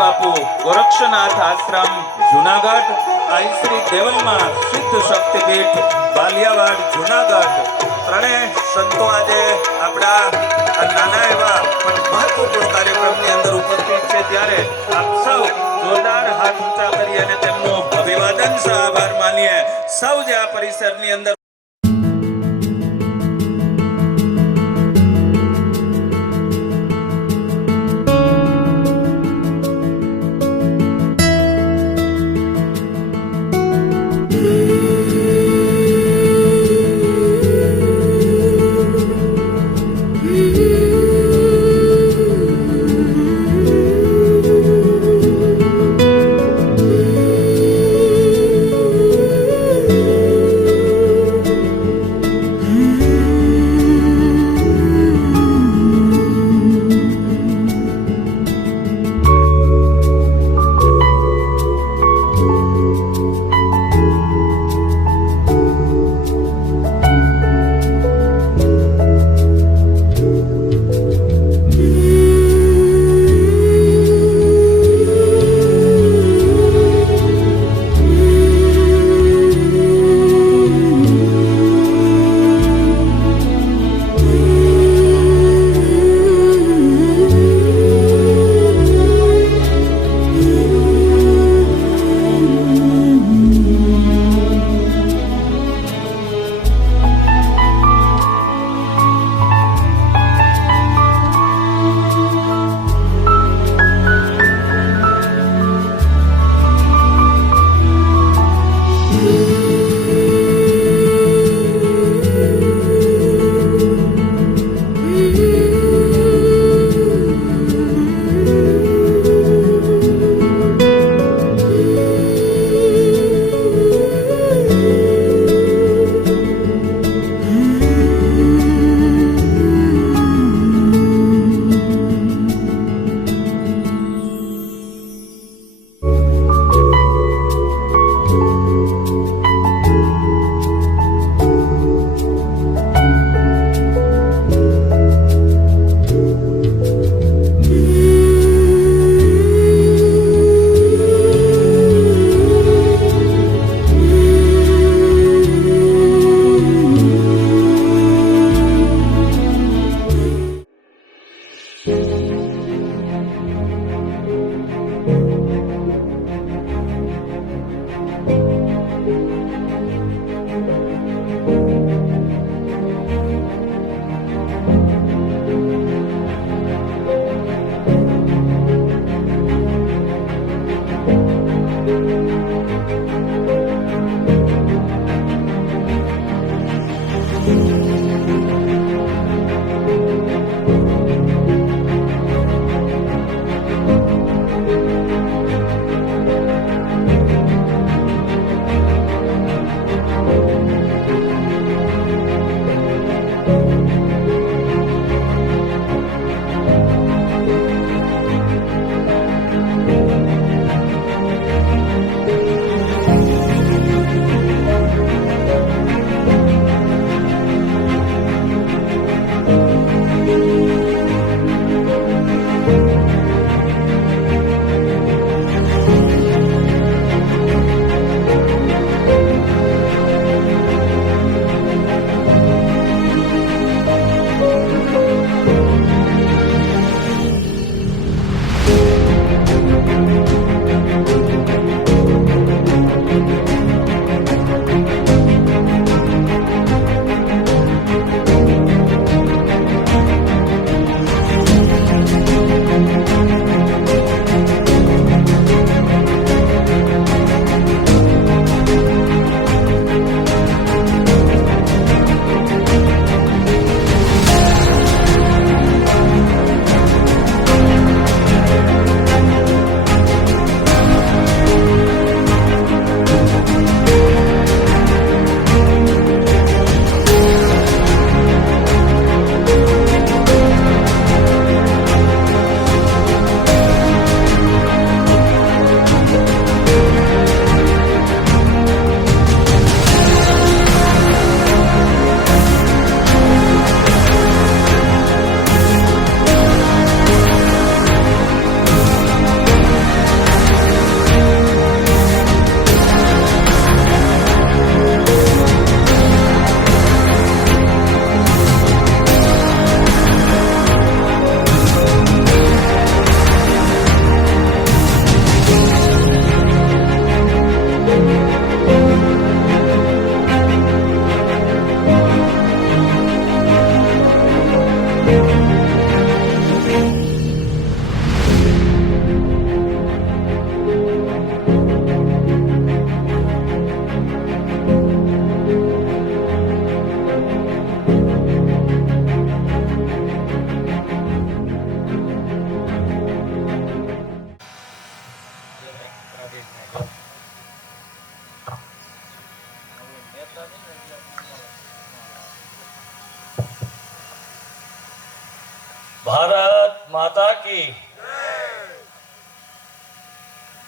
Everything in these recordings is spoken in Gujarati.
બાપુ ગોરક્ષનાથ આશ્રમ જુનાગઢ, આઈ શ્રી દેવલમાં સિદ્ધ શક્તિપીઠ બાલિયાવાડ જુનાગઢ, ત્રણેય સંતો આજે આપણા આ નાના એવા પણ મહત્વપૂર્ણ કાર્યક્રમની અંદર ઉપસ્થિત છે, ત્યારે આપ સૌ જોરદાર હાથ ઊંચા કરી અને તેમનું અભિવાદન સહ આભાર માનીએ. સૌ જે આ પરિસરની અંદર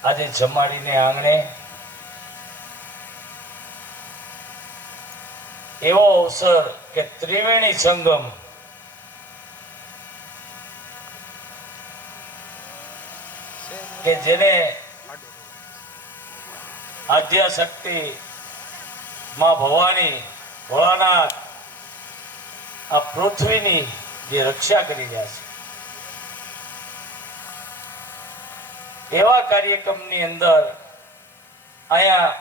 આજે જમાડીને આંગણે એવો અવસર કે ત્રિવેણી સંગમ કે જેને આદ્યાશક્તિ માં ભવાની ભોળાનાથ આ પૃથ્વીની જે રક્ષા કરી રહ્યા છે એવા કાર્યક્રમની અંદર અહીંયા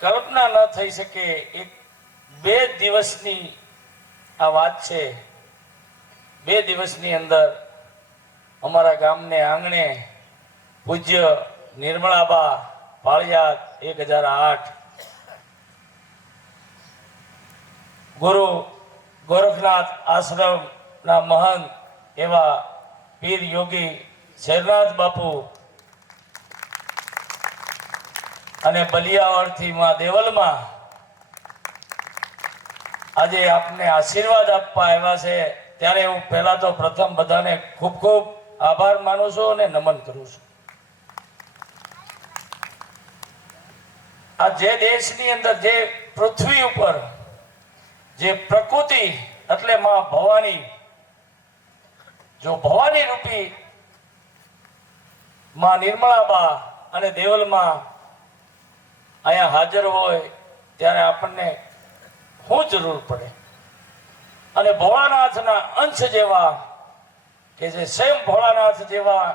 કલ્પના ન થઈ શકે. એક 2 દિવસની આ વાત છે. 2 દિવસની અંદર અમારા ગામને આંગણે પૂજ્ય નિર્મળાબા પાળિયાદ 1008 ગુરુ ગોરખનાથ આશ્રમના મહંત એવા પીર યોગી શેરનાથ બાપુ અને બલિયાવાડથી માં દેવલમાં આજે આપને આશીર્વાદ આપવા આવ્યા છે. ત્યારે હું પહેલા તો પ્રથમ બધાને ખૂબ ખૂબ આભાર માનું છું અને નમન કરું છું. આ જે દેશની અંદર, જે પૃથ્વી ઉપર જે પ્રકૃતિ એટલે માં ભવાની, જો ભવાની રૂપી માં નિર્મળાબા અને દેવલમાં અહીંયા હાજર હોય ત્યારે આપણને શું જરૂર પડે? અને ભોળાનાથના અંશ જેવા કે જે સ્વયં ભોળાનાથ જેવા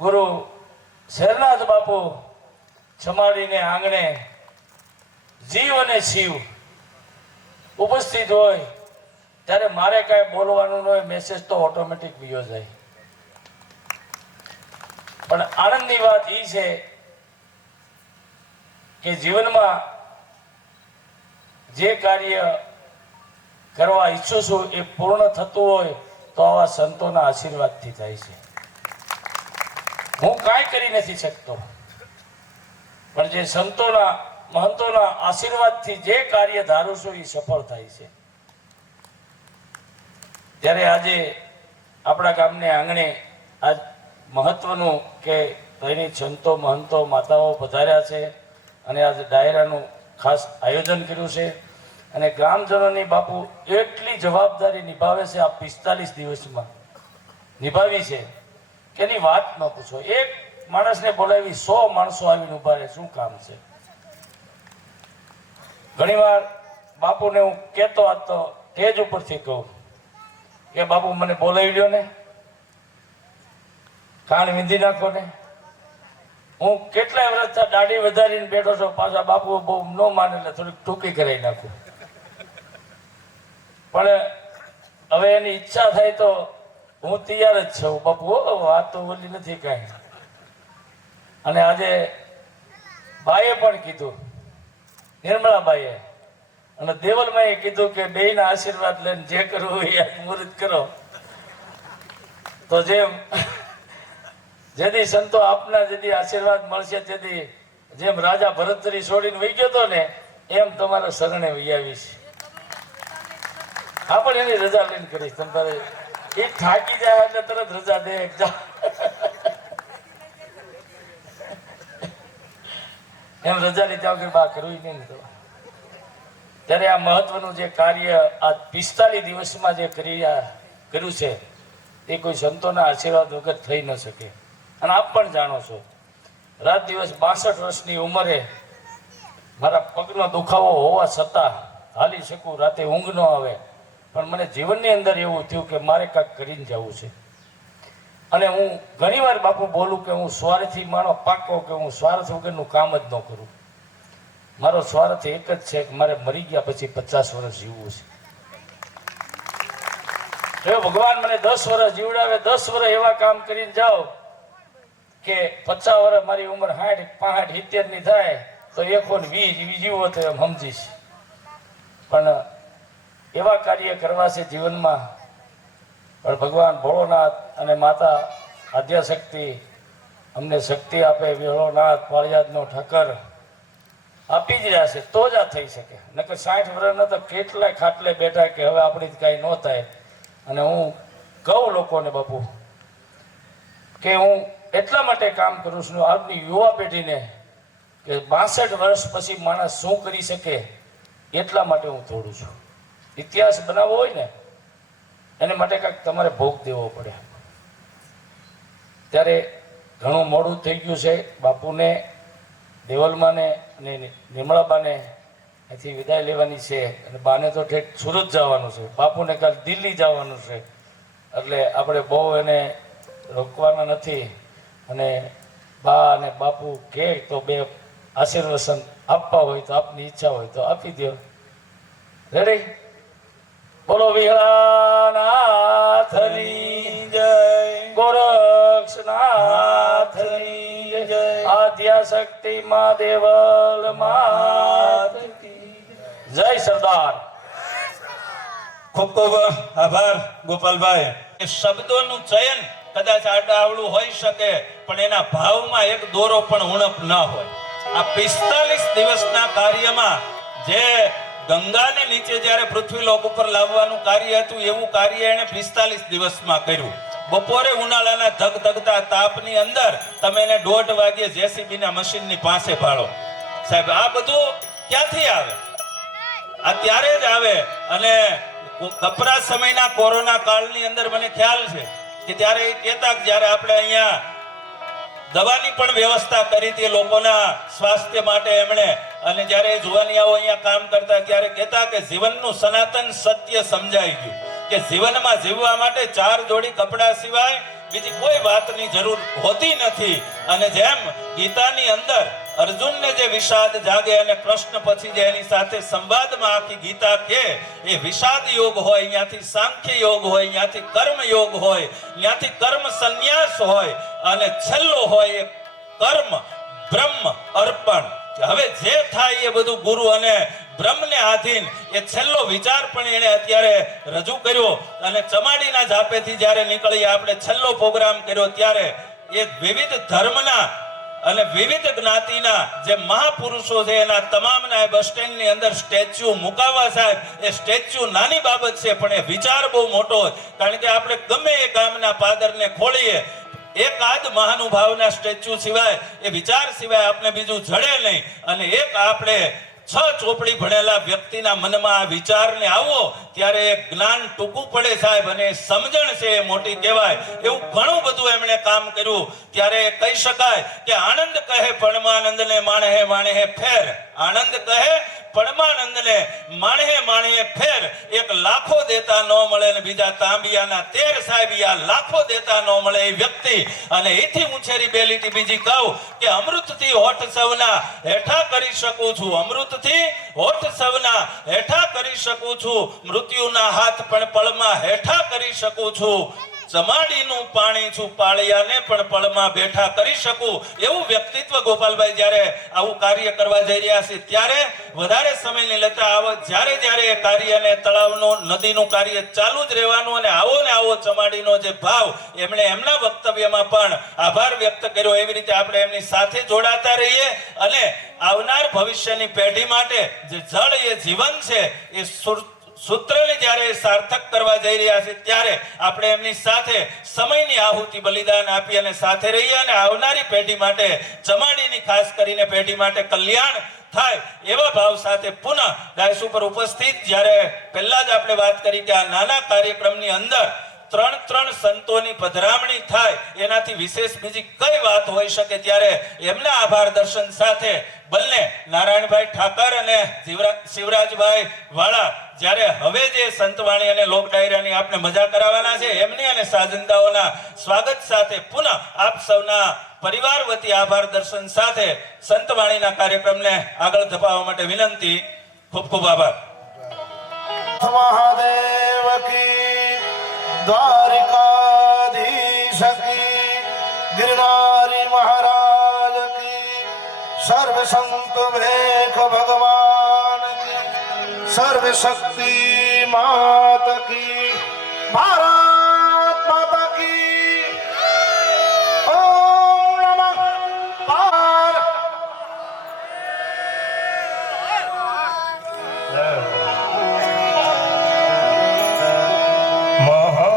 ગુરુ શેરનાથ બાપુ જમાડીને આંગણે જીવ અને શિવ ઉપસ્થિત હોય ત્યારે મારે કાંઈ બોલવાનું ન હોય, મેસેજ તો ઓટોમેટિક વિયો જાય. પણ આનંદની વાત એ છે કે જીવનમાં જે કાર્ય કરવા ઈચ્છું છું એ પૂર્ણ થતું હોય તો આવા સંતોના આશીર્વાદથી થાય છે. હું કાંઈ કરી નથી શકતો, પણ જે સંતોના મહંતોના આશીર્વાદથી જે કાર્ય ધારું છું એ સફળ થાય છે. ત્યારે આજે આપણા ગામને આંગણે આજ મહત્વનું કે ત્રણેય સંતો મહંતો માતાઓ પધાર્યા છે અને આજે ડાયરાનું ખાસ આયોજન કર્યું છે. અને ગ્રામજનોની બાપુ એટલી જવાબદારી નિભાવે છે આ 45 દિવસમાં નિભાવી છે કે એની વાત ન પૂછો. એક માણસને બોલાવી 100 માણસો આવીને ઉભા રહે, શું કામ છે? ઘણીવાર બાપુને હું કહેતો હતો, સ્ટેજ ઉપરથી કહું કે બાપુ મને બોલાવી લ્યો ને, કાન વીંધી નાખો ને. હું કેટલાય વર્ષ દાઢી વધારીને બેઠો છું, પાછા બાપુ બહુ ન માને એટલે થોડીક ટૂંકી કરાવી નાખું. પણ હવે એની ઈચ્છા થાય તો હું તૈયાર જ છું. બાપુ વાત તો બોલી નથી કાંઈ. અને આજે બાઈએ પણ કીધું, નિર્મળાબાઈએ અને દેવલમાએ કીધું કે બેયના આશીર્વાદ લઈને જે કરવું એ મુહૂર્ત કરો. તો જેથી સંતો આપના જેથી આશીર્વાદ મળશે તેથી જેમ રાજા ભરતરી છોડીને વહી ગયો હતો ને એમ તમારા શરણે વહી આવીશ. હા, પણ એની રજા લઈને કરીશ. તમારે એ થાકી જાય એટલે તરત રજા દે એમ રજા લીધા વગર બા કરવું નહીં. ત્યારે આ મહત્વનું જે કાર્ય આ 45 દિવસમાં જે કર્યું છે એ કોઈ સંતોના આશીર્વાદ વગર થઈ ન શકે. અને આપ પણ જાણો છો, રાત દિવસ 62 વર્ષની ઉંમરે મારા પગનો દુખાવો હોવા છતાં હાલી શકું, રાતે ઊંઘ ન આવે, પણ મને જીવનની અંદર એવું થયું કે મારે કાંઈક કરીને જવું છે. અને હું ઘણીવાર બાપુ બોલું કે હું સ્વાર્થી માણો પાકો, કે હું સ્વાર્થ વગરનું કામ જ ન કરું. મારો સ્વાર્થ એક જ છે કે મારે મરી ગયા પછી 50 વર્ષ જીવવું છે. જો ભગવાન મને 10 વર્ષ જીવડાવે, 10 વર્ષ એવા કામ કરીને જાઓ કે 50 વર્ષ મારી ઉંમર 60, 65, 70 ની થાય તો 120 જીવો તો એમ સમજીશ. પણ એવા કાર્ય કરવા છે જીવનમાં. પણ ભગવાન ભોળોનાથ અને માતા આદ્યાશક્તિ અમને શક્તિ આપે. ભોળોનાથ પાળિયાદનો ઠાકર આપી જ રહ્યા છે તો જ આ થઈ શકે. નકર 60 વર્ષના તો કેટલાય ખાટલે બેઠા કે હવે આપણી કાંઈ ન થાય. અને હું કહું લોકોને બાપુ કે હું એટલા માટે કામ કરું છું આજની યુવા પેઢીને કે 62 વર્ષ પછી માણસ શું કરી શકે એટલા માટે હું દોડું છું. ઇતિહાસ બનાવવો હોય ને એને માટે કાંઈક તમારે ભોગ દેવો પડે. ત્યારે ઘણું મોડું થઈ ગયું છે. બાપુને, દેવલમાને અને નિમળાબાને અહીંથી વિદાય લેવાની છે અને બાને તો ઠેઠ સુરત જવાનું છે, બાપુને કાલ દિલ્હી જવાનું છે. એટલે આપણે બહુ એને રોકવાના નથી. અને બા અને બાપુ કહે તો બે આશીર્વચન આપવા હોય તો આપની ઈચ્છા હોય તો આપી દો. રેડી? બોલો વિહળાનાથની જય, ગોરક્ષનાથની જય, આદ્યાશક્તિ માં દેવલ માત કી જય. સરદાર. ખૂબ ખૂબ આભાર ગોપાલભાઈ. એ શબ્દોનું ચયન કદાચ આડાવડું હોઈ શકે પણ એના ભાવમાં એક દોરો પણ ઉણપ ન હોય. આ 45 દિવસના કાર્યમાં જે ગંગાને નીચે જ્યારે પૃથ્વીલોક ઉપર લાવવાનું કાર્ય હતું એવું કાર્ય એને 45 દિવસમાં કર્યું. બપોરે ઉનાળાના ધગધગતા તાપની અંદર તમે એને 1:30 વાગ્યે જેસીબી ના મશીનની પાસે ભાળો. સાહેબ આ બધું ક્યાંથી આવે? આ ત્યારે જ આવે. અને કપરા સમયના કોરોના કાળની અંદર મને ખ્યાલ છે કે ત્યારે એ કહેતા કે જ્યારે આપણે અહીંયા દવાની પણ વ્યવસ્થા કરી હતી લોકોના સ્વાસ્થ્ય માટે એમણે, અને જ્યારે જુવાનિયાઓ અહીંયા કામ કરતા ત્યારે કહેતા કે જીવનનું સનાતન સત્ય સમજાઈ ગયું કે જીવનમાં જીવવા માટે 4 જોડી કપડા સિવાય બીજી કોઈ વાતની જરૂર હોતી નથી. અને જેમ ગીતાની અંદર અર્જુનને જે વિષાદ જાગે અને કૃષ્ણ પછી જે એની સાથે સંવાદમાં આખી ગીતા કે એ વિષાદ યોગ હોય, અહીંયાથી સાંખ્ય યોગ હોય, અહીંયાથી કર્મ યોગ હોય, અહીંયાથી કર્મ સંન્યાસ હોય, અને છેલ્લો હોય એ કર્મ બ્રહ્મ અર્પણ. હવે જે થાય એ બધું ગુરુ અને બ્રહ્મને આધીન. એ છેલ્લો વિચાર પણ એને અત્યારે રજૂ કર્યો. અને ચમાડીના ઝાપેથી જ્યારે નીકળી આપણે છેલ્લો પ્રોગ્રામ કર્યો ત્યારે એ વિવિધ ધર્મના અને વિવિધ જ્ઞાતિના જે મહાપુરુષો છે એના તમામના બસ સ્ટેન્ડની અંદર સ્ટેચ્યુ મુકાવા. સાહેબ એ સ્ટેચ્યુ નાની બાબત છે પણ એ વિચાર બહુ મોટો હોય. કારણ કે આપણે ગમે એ ગામના પાદરને ખોલીએ એકાદ મહાનુભાવના સ્ટેચ્યુ સિવાય એ વિચાર સિવાય આપણે બીજું જડે નહીં. અને એક આપણે 6 ચોપડી ભણેલા વ્યક્તિના મનમાં આ વિચારને આવો ત્યારે એ જ્ઞાન ટૂંકું પડે સાહેબ, અને સમજણ છે એ મોટી કહેવાય. એવું ઘણું બધું એમણે કામ કર્યું. ત્યારે કહી શકાય કે આનંદ કહે પરમાનંદને માણહે માણહે ફેર. આનંદ કહે પરમાનંદને માણહે માણહે ફેર. એક લાખો દેતા ન મળે ને બીજા તાંબિયાના 13 સાહેબ આ લાખો દેતા ન મળે એ વ્યક્તિ. અને એથી ઉછેરી બે લીટી બીજી કહું કે અમૃતથી હોઠ સવના હેઠા કરી શકું છું, અમૃતથી હોઠ સવના હેઠા કરી શકું છું, મૃત્યુના હાથ પણ પળમાં હેઠા કરી શકું છું, ચમાડીનું પાણી છું પાળિયાને પણ પળમાં બેઠા કરી શકું. એવું વ્યક્તિત્વ ગોપાલભાઈ જ્યારે આવું કાર્ય કરવા જઈ રહ્યા છે ત્યારે વધારે સમય નહીં લેતા જ્યારે જ્યારે એ કાર્યને તળાવનું નદીનું કાર્ય ચાલુ જ રહેવાનું. અને આવો ને આવો ચમાડીનો જે ભાવ એમણે એમના વક્તવ્યમાં પણ આભાર વ્યક્ત કર્યો. એવી રીતે આપણે એમની સાથે જોડાતા રહીએ અને આવનાર ભવિષ્યની પેઢી માટે જે જળ એ જીવન છે એ સૂત્રને જ્યારે સાર્થક કરવા જઈ રહ્યા છે ત્યારે આપણે એમની સાથે સમયની આહુતિ બલિદાન આપી અને સાથે રહીએ અને આવનારી પેઢી માટે ચમાડીની ખાસ કરીને પેઢી માટે કલ્યાણ થાય એવા ભાવ સાથે પુનઃ ડાયસ ઉપર ઉપસ્થિત. જ્યારે પહેલા જ આપણે વાત કરી કે આ નાના કાર્યક્રમની અંદર 3 સંતોની પધરામણી થાય એનાથી વિશેષ બીજી કઈ વાત હોઈ શકે ત્યારે એમના આભાર દર્શન સાથે બંને નારાયણભાઈ ઠાકર અને શિવરાજભાઈ વાળા જ્યારે હવે જે સંતવાણી અને લોક ડાયરાની આપણે મજા કરાવવાના છે એમની અને સાજંદાઓના સ્વાગત સાથે પુનઃ આપ સૌના પરિવાર વતી આભાર દર્શન સાથે સંતવાણીના કાર્યક્રમને આગળ ધપાવવા માટે વિનંતી. ખૂબ ખૂબ આભાર. મહાદેવ કી, દ્વારિકાધીશ કી, ગિરનારી મહારાજ કી, સર્વ સંત ભેખ ભગવાન કી, સર્વ શક્તિ માત કી, ભારત માતા કી. ઓમ નમઃ પાર્વતી. મહા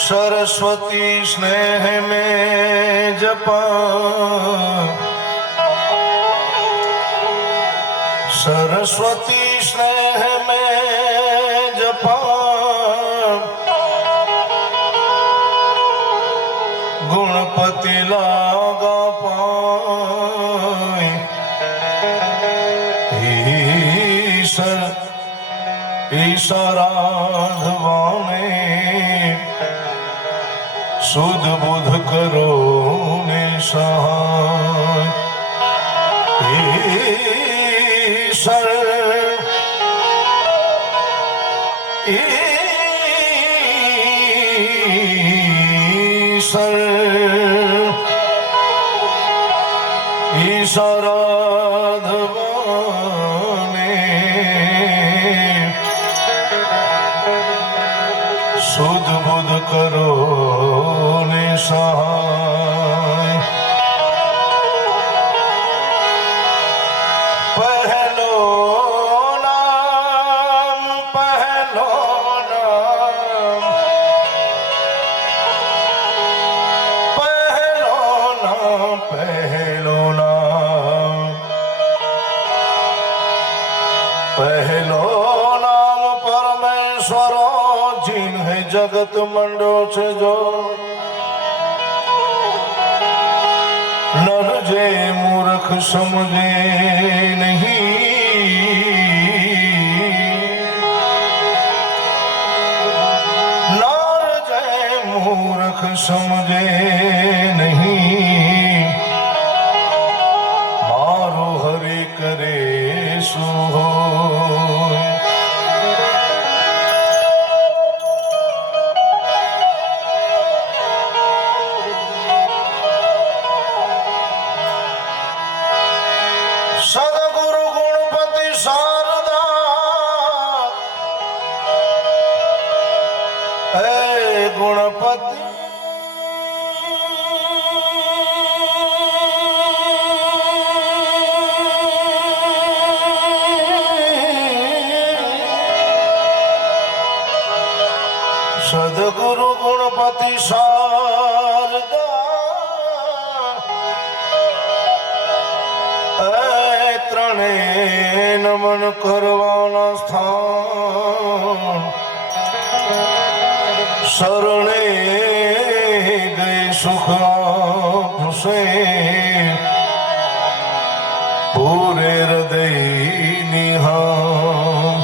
सरस्वती स्नेह में जपा, सरस्वती स्नेह में जपा, गुणपति लागा पाए। ईशाराधवाने सुध बुध करो ने सहाय। ईश्वर ईश्वर ईशाराधवाने सुध बुध करो ने सहाय। पहलो नाम पहलो नाम पहलो नाम पहलो नाम पहलो नाम परमेश्वरो जिन्हें जगत मंडो छे जो। नर जे मूर्ख समझे नहीं, नर जे मूर्ख समझे नहीं, मारो हरि करे सो होय। सदगुरु गुणपति शारदा हे गुणपति सदगुरु गुणपति शारदा ત્રણે નમન કરવાના સ્થાન શરણે ગઈ સુખ આપશે પૂરે હૃદય નિહાર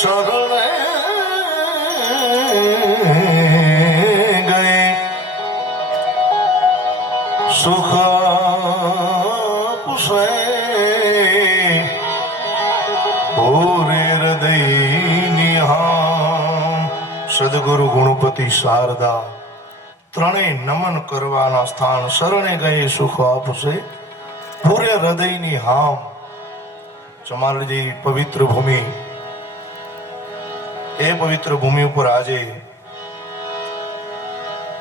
શરણે ગઈ સુખ સદગુરુ ગુણપતિ શારદા ત્રણેય નમન કરવાના સ્થાન શરણે ગયે સુખ આપશે પૂરે હૃદયની હામ. ચમારજી પવિત્ર ભૂમિ, એ પવિત્ર ભૂમિ ઉપર આજે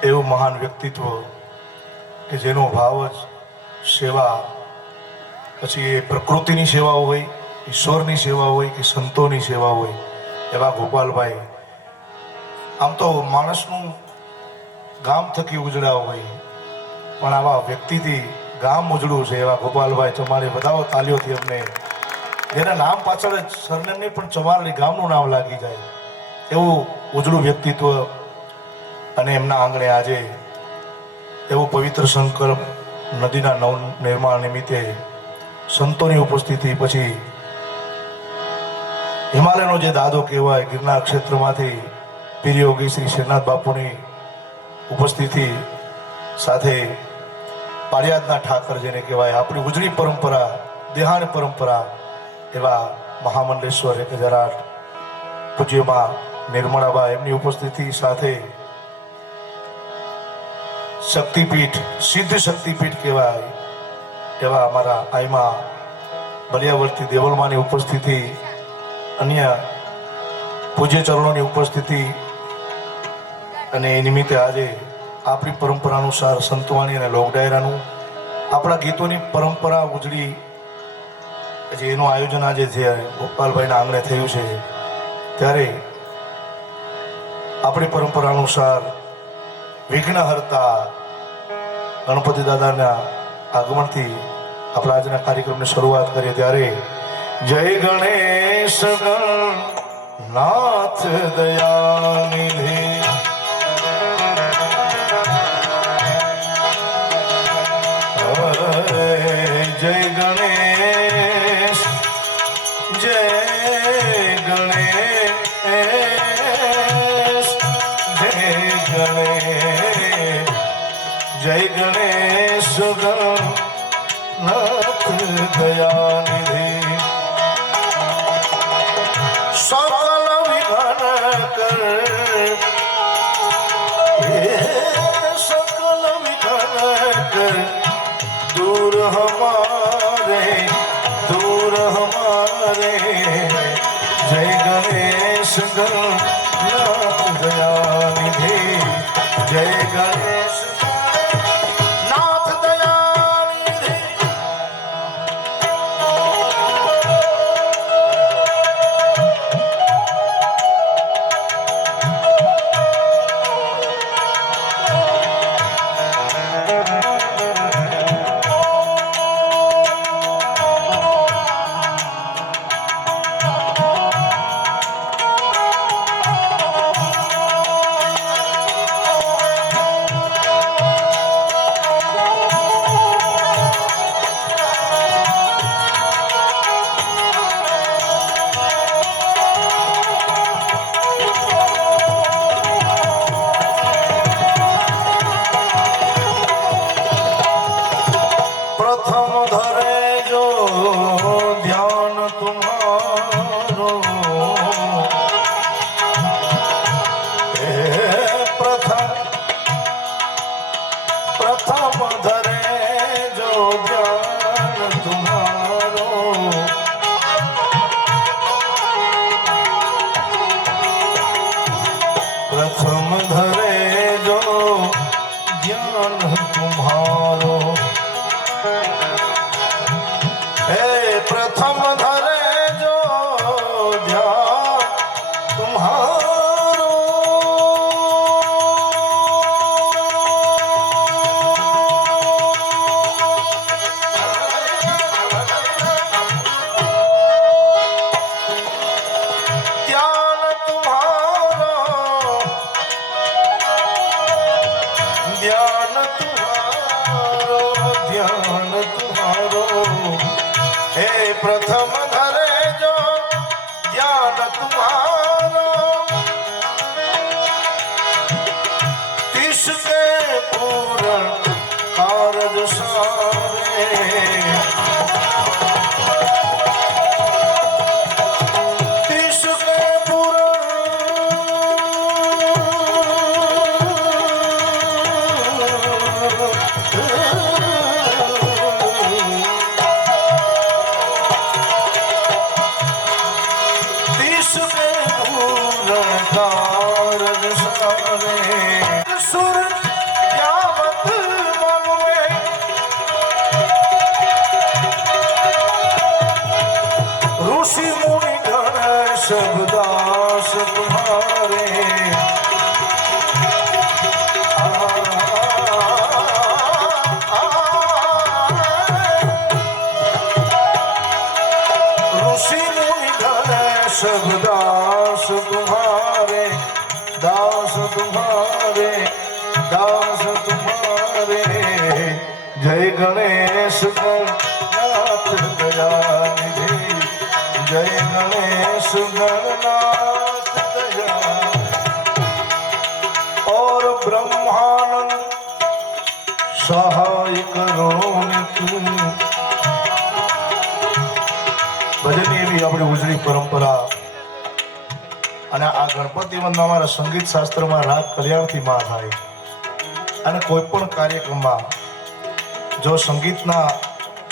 એવું મહાન વ્યક્તિત્વ કે જેનો ભાવ જ સેવા, પછી એ પ્રકૃતિની સેવા હોય, ઈશ્વરની સેવા હોય કે સંતોની સેવા હોય, એવા ગોપાલભાઈ આમ તો માણસનું ગામ થકી ઉજળા હોય, પણ આવા વ્યક્તિથી ગામ ઉજળું છે એવા ગોપાલભાઈ ચમારે બધાઓ તાલીઓથી અમને, જેના નામ પાછળ જ સરનેમની પણ ચમારડી ગામનું નામ લાગી જાય એવું ઉજળું વ્યક્તિત્વ. અને એમના આંગણે આજે એવું પવિત્ર સંકલ્પ નદીના નવ નિર્માણ નિમિત્તે સંતોની ઉપસ્થિતિ, પછી હિમાલયનો જે દાદો કહેવાય ગિરનાર ક્ષેત્રમાંથી પીર યોગી શ્રી શ્રીનાથ બાપુની ઉપસ્થિતિ સાથે પાળિયાદના ઠાકર જેને કહેવાય, આપણી ઉજળી પરંપરા, દેહાણ પરંપરા એવા મહામંડલેશ્વર 1008 પૂજ્યમાં નિર્મળાબા એમની ઉપસ્થિતિ સાથે શક્તિપીઠ, સિદ્ધ શક્તિપીઠ કહેવાય એવા અમારા આઈમાં બલિયાવર્તી દેવલમાની ઉપસ્થિતિ, અન્ય પૂજ્ય ચરણોની ઉપસ્થિતિ. અને એ નિમિત્તે આજે આપણી પરંપરા અનુસાર સંતવાણી અને લોક ડાયરાનું, આપણા ગીતોની પરંપરા ઉજળી પછી એનું આયોજન આજે છે ગોપાલભાઈના આંગણે થયું છે, ત્યારે આપણી પરંપરા અનુસાર વિઘ્નહર્તા ગણપતિ દાદાના આગમનથી આપણા આજના કાર્યક્રમની શરૂઆત કરીએ. ત્યારે જય ગણેશ ગણનાથ દયાનિધિ, જય ગણેશ, જય ગણેશ, જય ગણેશ, જય ગણેશ ગણનાથ દયાનિધિ. सकल विघ्न कर, हे सकल विघ्न कर, दूर हमारे, दूर हमारे. जय गणेश गणनाथ दयानिधि, जय गणेश नाथ दयानिधि. प्रथम धरे जो ध्यान तुम्हारो, प्रथम धरे जो ध्यान तुम्हारो. प्रथम धरे जो ध्यान तुम्हारो, हे प्रथम धरे जो ध्यान तुम्हारो. ध्यान तुम्हारो, ध्यान तुम्हारो, ध्यान तुम्हारो. हे प्रथम धरे जो ध्यान तुम्हारो, तिसके पूर्ण कारज सारे. तिसके कारज सारे. सुर यावत मन में ऋषि मुनि गण सब दास तुम्हारे. ऋषि मुनि गण सब दास तुम्हारे, दास तुम्हारे, दास तुम्हारे. जय गणेश गणनाथ दयानिधि, जय गणेश गणनाथ दयानिधि. और ब्रह्मानंद सहाय करो तुम. ભજનની એવી આપણી ઉજળી પરંપરા, અને આ ગણપતિ વંદના અમારા સંગીત શાસ્ત્રમાં રાગ કલ્યાણથી માં થાય. અને કોઈ પણ કાર્યક્રમમાં જો સંગીતના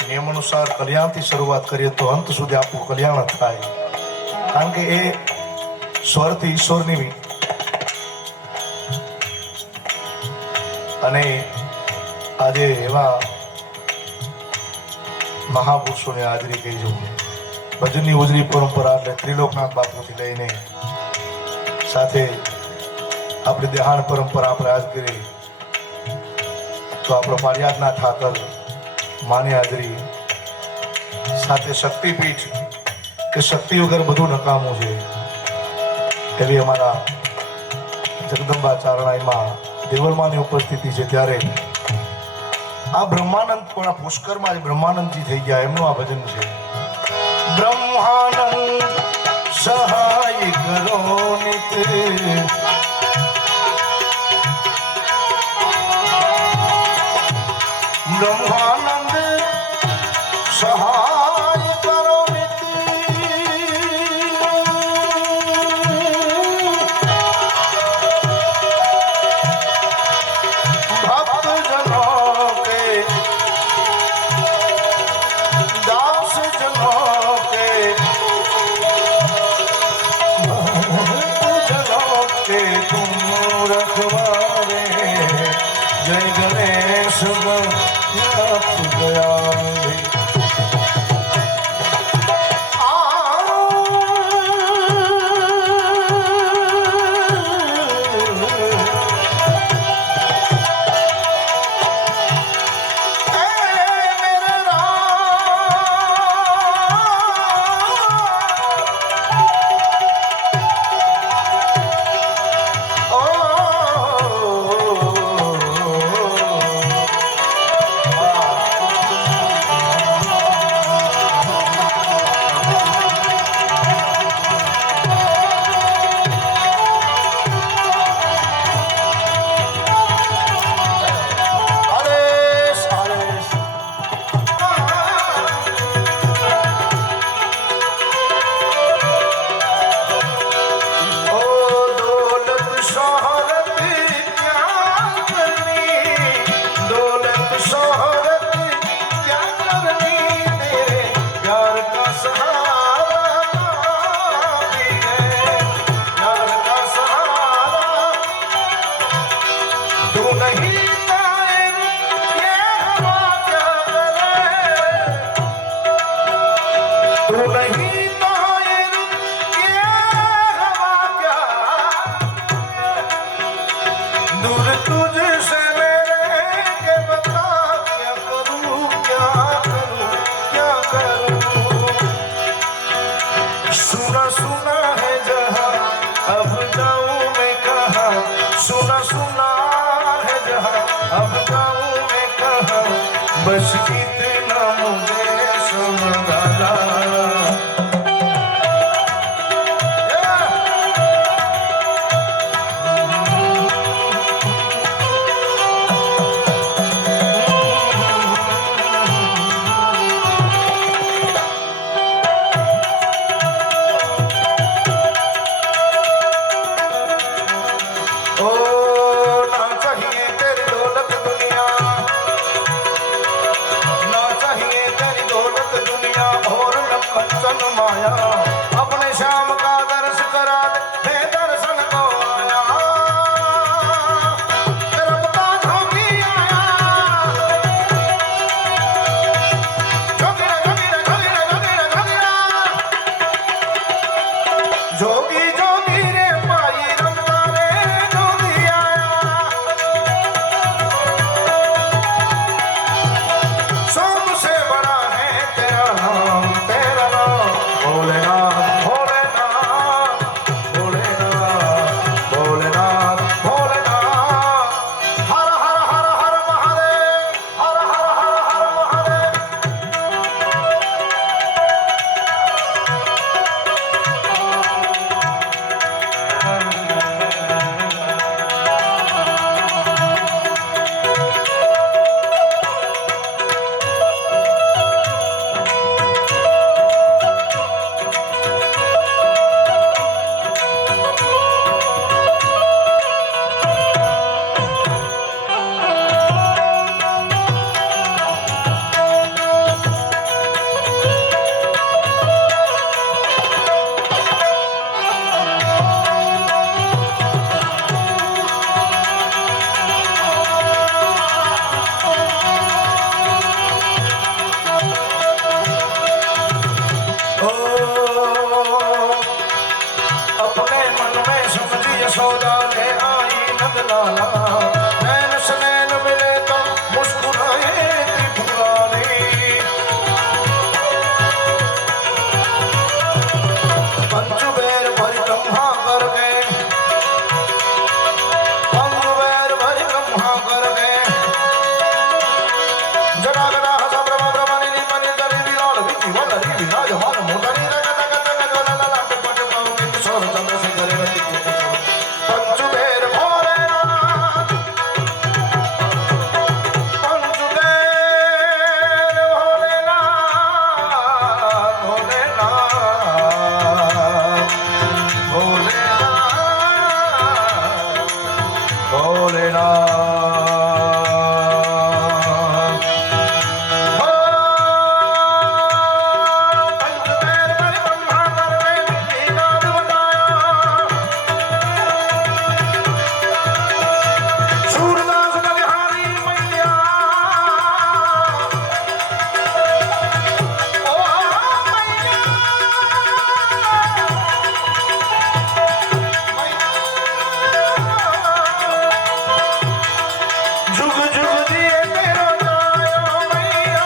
નિયમ અનુસાર કલ્યાણથી શરૂઆત કરીએ તો અંત સુધી આપણું કલ્યાણ જ થાય. કારણ કે એ સ્વરથી ઈશ્વરની. અને આજે એવા મહાપુરુષોની હાજરી કહી છું ભજનની ઉજળી પરંપરા એટલે ત્રિલોકનાથ બાપુથી લઈને સાથે આપણી દેહાણ પરંપરા આપણે આજ કરી તો આપણો પારિયાદના ઠાકર માની હાજરી સાથે શક્તિપીઠ કે શક્તિ વગર બધું નકામું છે એવી અમારા જગદંબા ચારણાઈમાં દેવલમાની ઉપસ્થિતિ છે ત્યારે આ બ્રહ્માનંદ પણ આ પુષ્કરમાં જે બ્રહ્માનંદજી થઈ ગયા એમનું આ ભજન છે. બ્રહ્માનંદ સહાય કરો નિત બ્રહ્માનંદ સહાય કરો નિત ભક્તજનો કે દાસજનો કે ભક્તજનો કે તુમ રખવારે જય ગણેશ ગણપત દયાળે. बस इतना मुझे समझा अपने श्याम का दर्श करा दे दर्शन को आया रमता झोंकी आया झोंकीरा झोंकीरा झोंकीरा झोंकीरा झोंकीरा जोगी जोगी रे पाई रमता रे जोगी आया सबसे बड़ा है तेरा नाम तेरा नाम भोलेनाथ भोलेनाथ भोलेनाथ भोलेनाथ भोलेनाथ हर हर हर हर महादेव हर हर हर हर महादेव. यशोदा ले आई नंदलाला नैन से नैन मिले तो मुस्कुराए त्रिपुरारी पंचुबेर भरी ब्रह्मा कर गए पंचुबेर भरी ब्रह्मा कर गए जनागना हसा ब्रह्म ब्रह्मणि निपनि तरि विराट विधि वदरि विराजमान मोदरि जगत जगत जगत लाट पट पाऊं किशोर चंद्रशेखर रति पंचुबेर भोलेनाथ पंचुबेर भोलेनाथ भोलेनाथ भोलेनाथ जुग जुग जिए तेरो लायो मैया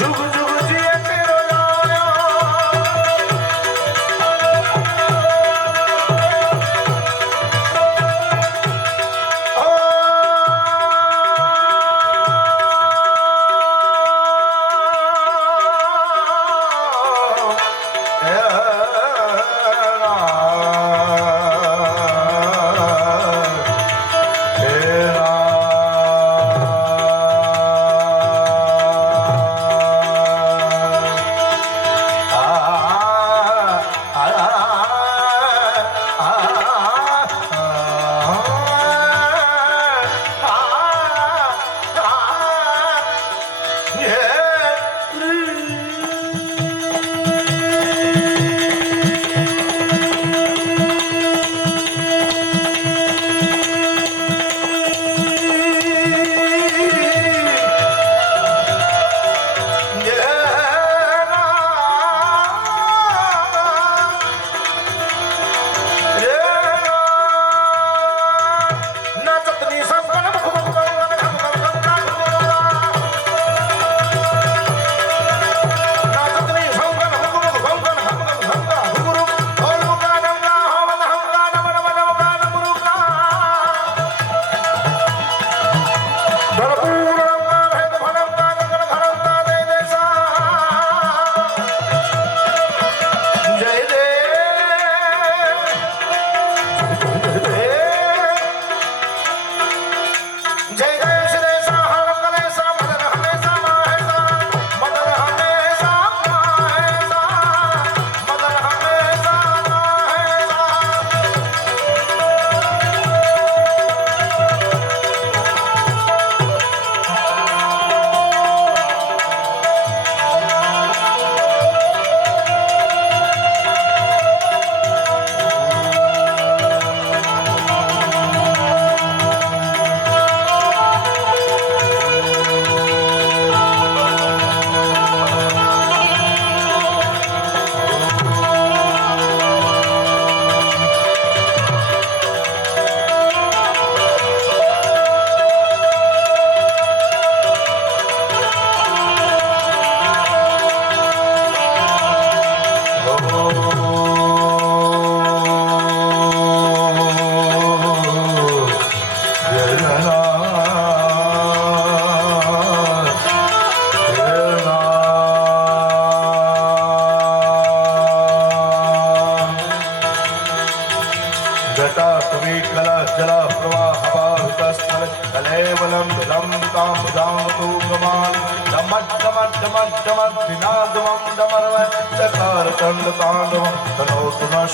जुग जुग जिए तेरो लायो ओ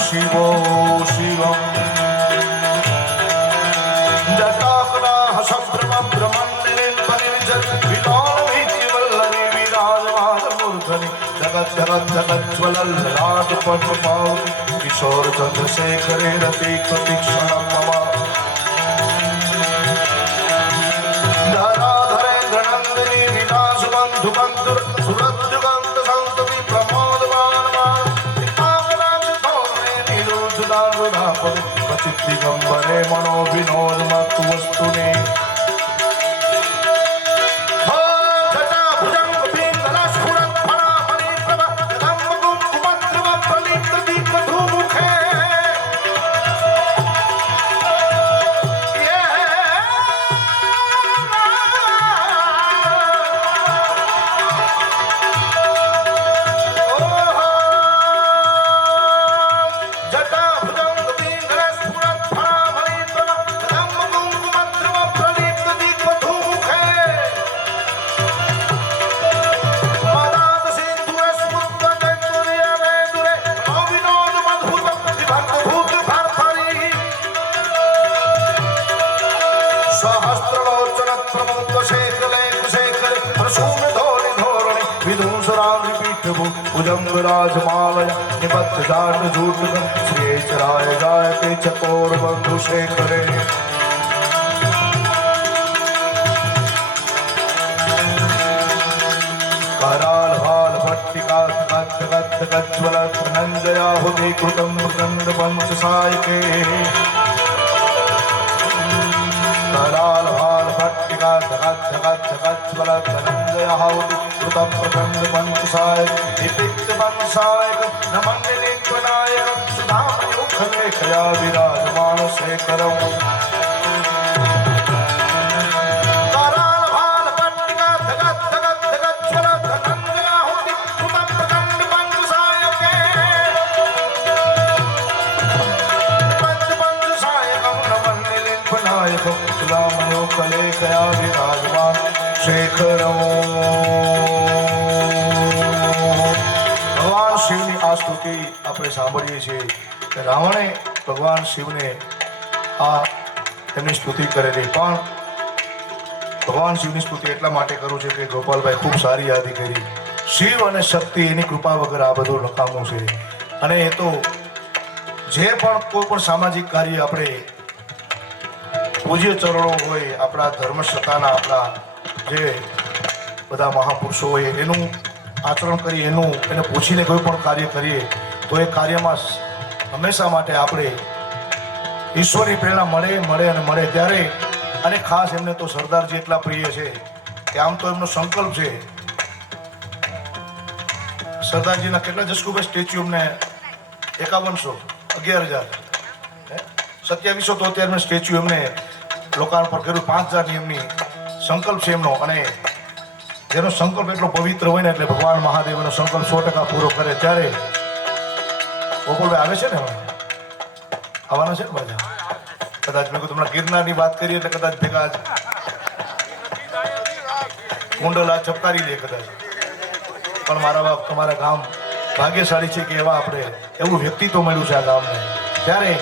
शिवो शिवम जटाकराः संभ्रमं ब्रह्मण्येन परिविजत विलासवीतिवल्लरी विराजमानमूर्धनि जगत् जगत् जगज्ज्वलल्ललाट पद्मपावनि किशोर चन्द्रशेखरे रति प्रतीक्षणं मम धराधरेन्द्र नन्दिनी विलासबन्धुबन्धुर सुरद्युगन्त सन्तति प्रमोदमानमान સુદાન કચિત દિગંબરે મનો વિનોદ મત વસ્તુને राजमालय निबद्ध जाट झूठ श्री चराय जाय ते चकोर बंधु शेखरे कराल भाल भट्टिका गत गत गज्वल धनंजया हुति कृतम दंड पंच सायके कराल भाल भट्टिका गत गत गज्वल धनंजया हुति कृतम दंड पंच सायक निपित वंशायक नमंगलिक विनायक सुधाम युख लेखया विराजमान शेखरम कराल भाल भट्टिका गत गत गज्वल धनंजया हुति कृतम दंड पंच सायके पंच सायक नमंगलिक विनायक सुधाम युख लेखया विराजमान शेखरम શિવની આ સ્તુતિ આપણે સાંભળીએ છીએ કે રાવણે ભગવાન શિવને આ તેમની સ્તુતિ કરેલી પણ ભગવાન શિવની સ્તુતિ એટલા માટે કરું છે કે ગોપાલભાઈ ખૂબ સારી યાદી કરી શિવ અને શક્તિ એની કૃપા વગર આ બધું નકામું છે અને એ તો જે પણ કોઈ પણ સામાજિક કાર્ય આપણે પૂજ્ય ચરણો હોય આપણા ધર્મસત્તાના આપણા જે બધા મહાપુરુષો હોય એનું આચરણ કરીએ એને પૂછીને કોઈ પણ કાર્ય કરીએ તો એ કાર્યમાં હંમેશા માટે આપણે ઈશ્વરની પ્રેરણા મળે ત્યારે અને ખાસ એમને તો સરદારજી એટલા પ્રિય છે કે આમ તો એમનો સંકલ્પ છે સરદારજીના કેટલા જસકુભાઈ સ્ટેચ્યુ અમને 5100 11,000 2773 સ્ટેચ્યુ એમને લોકાર્પણ કર્યું 5,000 ની એમની સંકલ્પ છે એમનો અને જેનો સંકલ્પ એટલો પવિત્ર હોય ને એટલે ભગવાન મહાદેવનો સંકલ્પ 100% પૂરો કરે ત્યારે ગોપાલભાઈ આવે છે ને આવવાના છે ને બધા કદાચ મેં તમને ગિરનારની વાત કરી એટલે કદાચ ભેગા કુંડલા ચપકારી લે કદાચ પણ મારા બાપ તમારા ગામ ભાગ્યશાળી છે કે એવા આપણે એવું વ્યક્તિત્વ મળ્યું છે આ ગામને ત્યારે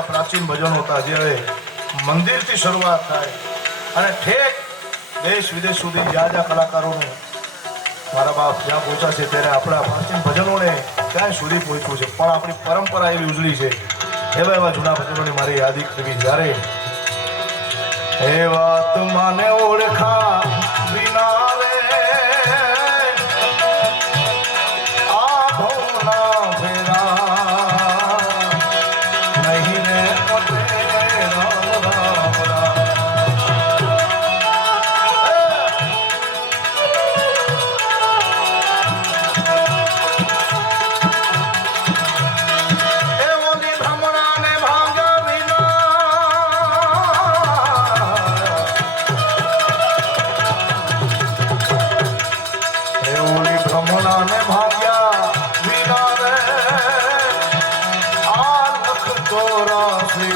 એવા પ્રાચીન ભજનો હતા જે હવે મંદિરથી શરૂઆત થાય અને ઠેક દેશ વિદેશ સુધી જ્યાં જ્યાં કલાકારોને મારા બાપ જ્યાં પહોંચ્યા છે ત્યારે આપણા પ્રાચીન ભજનોને ક્યાંય સુધી પહોંચ્યું છે. પણ આપણી પરંપરા એવી ઉજળી છે, એવા એવા જૂના ભજનોની મારી યાદી કરવી. જ્યારે એ વાત મને ઓળખા વિના રે આ ભવના ફેરા નહીં રે પટે રામ રામ રામ. એ ઓલી ભ્રમણાને ભાંગ્યા વિના ભ્રમણાને ભાગ્યા વિના રે આ લખ 84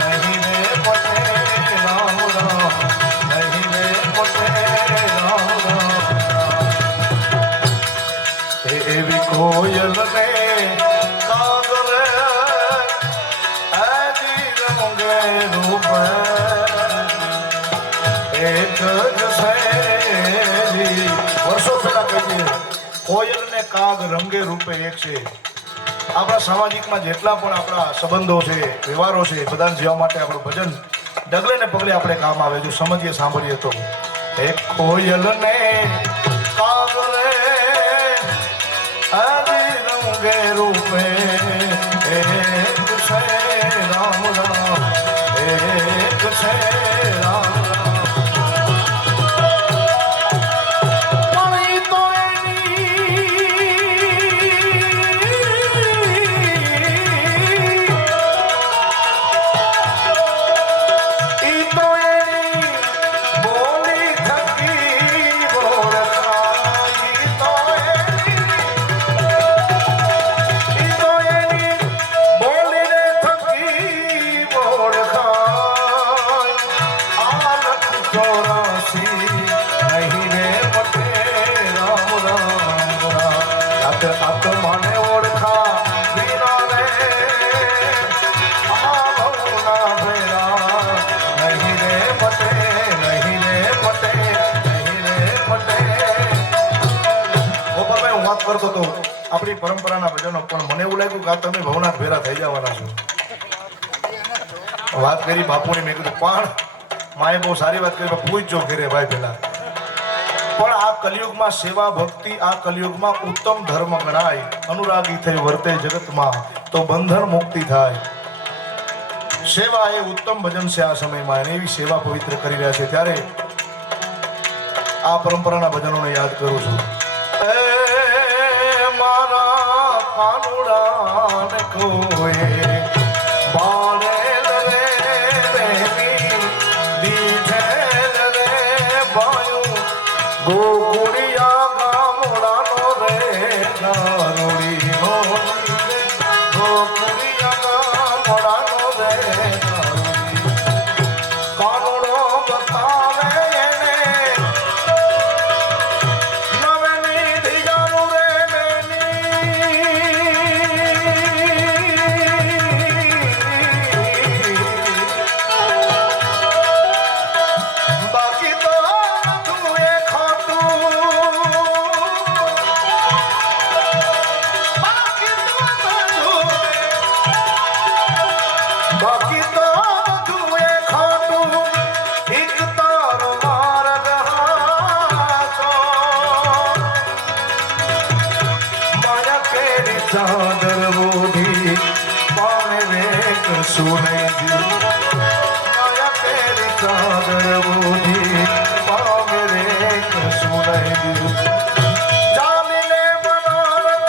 નહીં રે પટે રામ રામ નહીં રે પટે રામ રામ. એવી કોયલ ને કાગરે આજી રંગે રૂપ એક જ શૈલી. વર્ષો પહેલા કહીએ કોયલ ને કાગ રંગે રૂપે એક છે. આપણા સામાજિકમાં જેટલા પણ આપણા સંબંધો છે, વ્યવહારો છે, બધાને જીવવા માટે આપણું ભજન ડગલે ને પગલે આપણે કામ આવે. જો સમજીએ સાંભળીએ તો એક કોયલ ને કાગ રે આજી રંગે રૂપે એક છે રામ રામ એક છે રામ રામ. આત્માને ઓળખા વિના રે આ ભવના ફેરા નહીં રે પટે નહીં રે પટે નહીં રે પટે. ગોપાલભાઈ, હું વાત કરતો હતો આપણી પરંપરાના ભજનો, પણ મને એવું લાગ્યું કે આ તમે ભવનાથ ભેરા થઈ જવાના છો. વાત કરી બાપુની, મેં કીધું પણ માએ બહુ સારી વાત કરી, પૂછજો ઘેરે ભાઈ પેલા. પણ આ કલિયુગમાં સેવા ભક્તિ આ કલિયુગમાં ઉત્તમ ધર્મ ગણાય. અનુરાગી થઈ વર્તે જગતમાં તો બંધન મુક્તિ થાય. સેવા એ ઉત્તમ ભજન છે આ સમયમાં, અને એવી સેવા પવિત્ર કરી રહ્યા છે. ત્યારે આ પરંપરાના ભજનોને યાદ કરું છું. એ મારા કાનુડાને કોઈ બાળેલ રે રેની દીઠેલ રે બાયું ગોકુળિયા ગામડાનો રે નારોડી નો ગોકુળિયા ગામડાનો રે નારોડી. કાનુડો બતાવે એને નવેની ધીજાનું રે બાકી તો તું એ ખાતું બાકી તો તું એ ખાતું એક તારો માર્ગ હાથો માયા કેરી ચાદર બોધી પાણે વેક સુને માયા કેરી ચાદર બોધી પામે વેક સુને ચાલીને બનારસ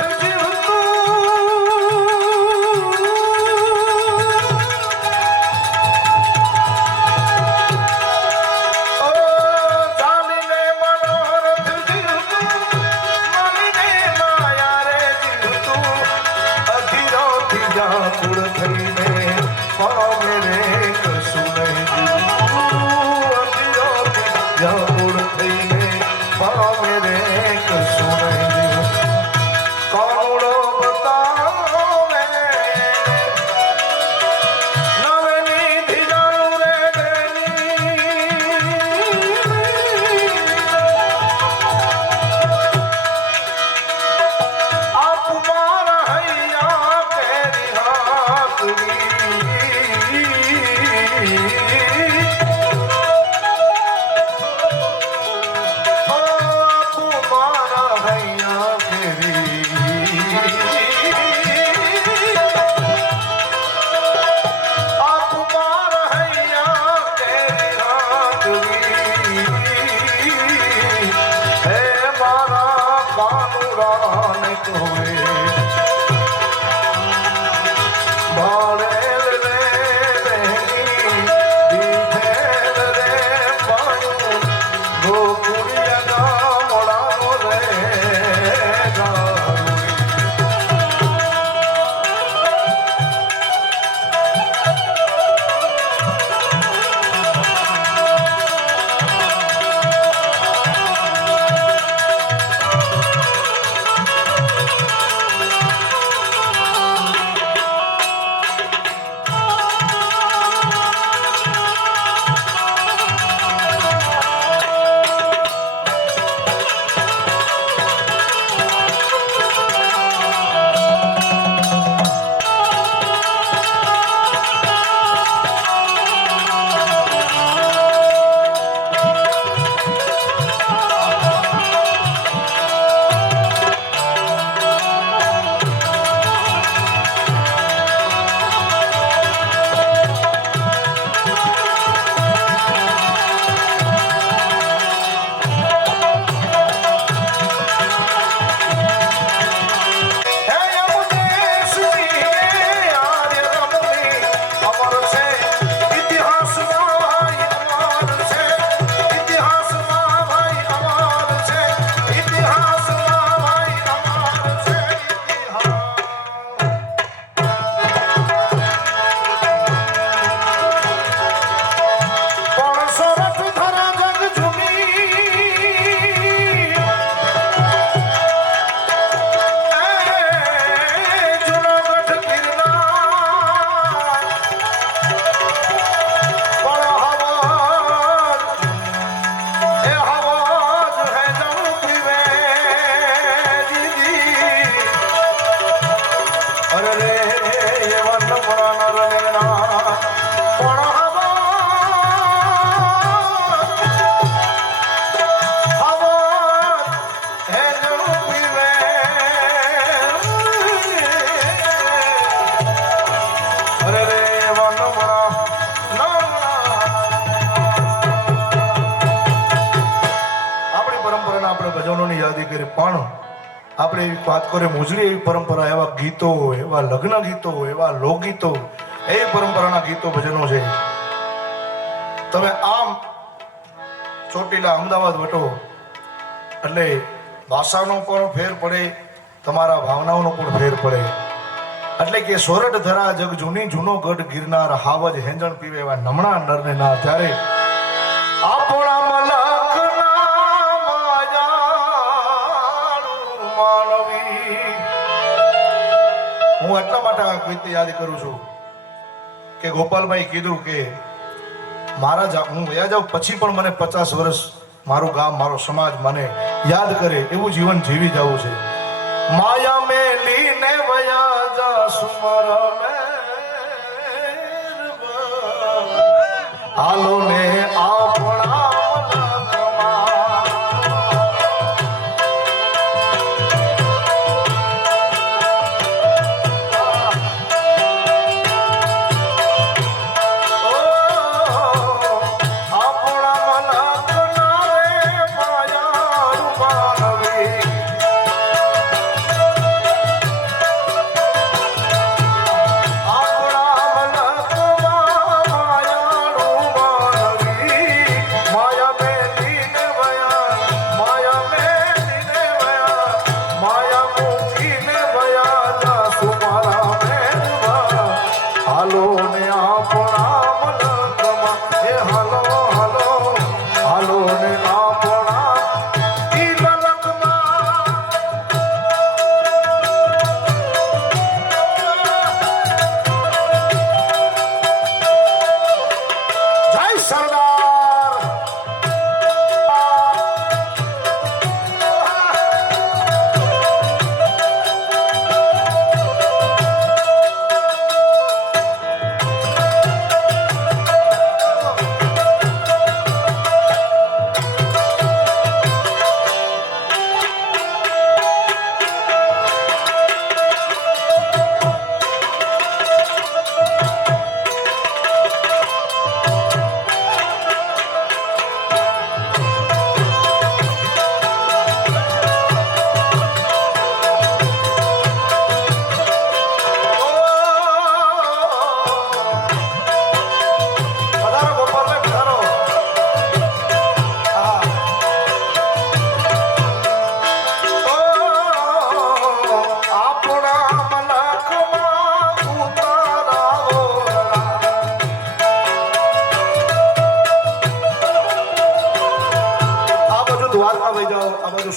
કુળ થઈને પામે રે કશું નહીં. ભજનોની યાદી કરી પણ આપણે એવી વાત કરીએ મોજડી એવી પરંપરા એવા ગીતો હોય એવા લગ્ન ગીતો હોય એવા લોકગીતો એવી પરંપરાના ગીતો ભજનો છે. તમે આમ ચોટીલા અમદાવાદ વટો એટલે ભાષાનો પણ ફેર પડે, તમારા ભાવનાઓનો પણ ફેર પડે. એટલે કે સોરઠ ધરા જગ જૂની જૂનો ગઢ ગિરનાર હાવજ હેંજણ પીવે એવા નમણા નરને ના ત્યારે આપણા હું એટલા માટે આ ગીત યાદ કરું છું કે ગોપાલભાઈ કીધું કે મારા હું વયા જાઉં પછી પણ મને 50 વર્ષ મારું ગામ મારો સમાજ મને યાદ કરે એવું જીવન જીવી જવું છે. માયા મેલીને વયા જા સુમર હાલો ને આપણા